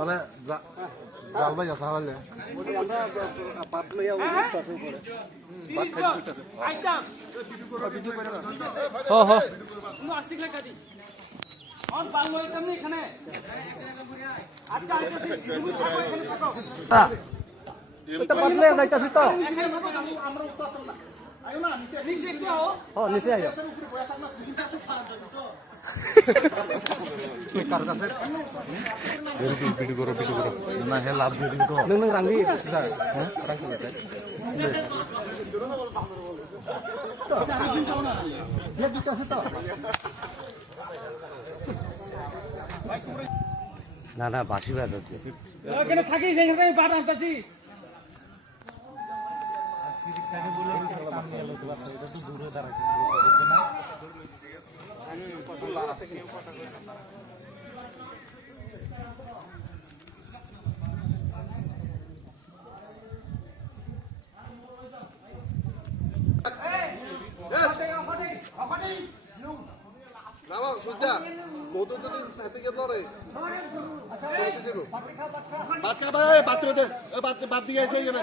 মানে জাল ভাই আসা হলে পাত লইয়া পাশে পড়ে ও হো और बांगो एकदम नहीं खाने अच्छा এটা পাতলে যাইতাছি তো আমরা উত্তর না আয়ো না নিচে একটু आओ ও নিচে আইও কার কাছে ভিডিও করো না হে লাভ দিয়ে দিন তো নং রাঙ্গি স্যার হ্যাঁ রাখো এটা বিয়ে দিতাছে তো না না বাসি বাজাচ্ছে ওখানে থাকি যেখানে বাদ আনতাছি বাদ দিয়ে আছে এখানে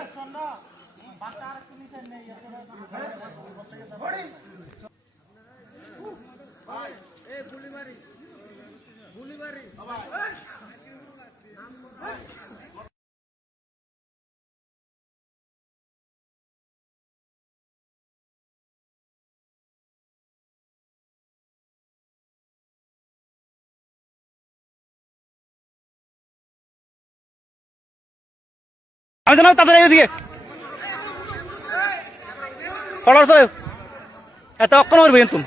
আমি জানাবো তাদের এইদিকে ফলোয়ার চলে এত অক্ষণ করবে কিন্তু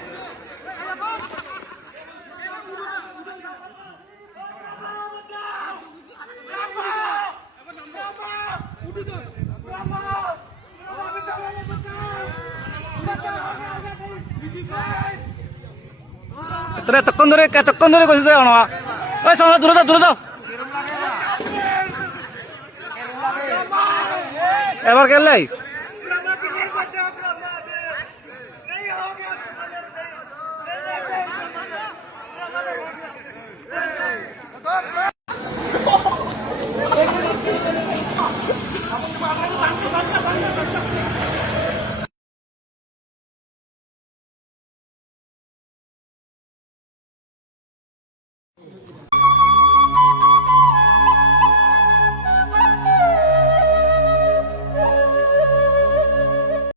এতক্ষণ ধরে কইছে ওই সামনে দূরে যাও এবার কেলাই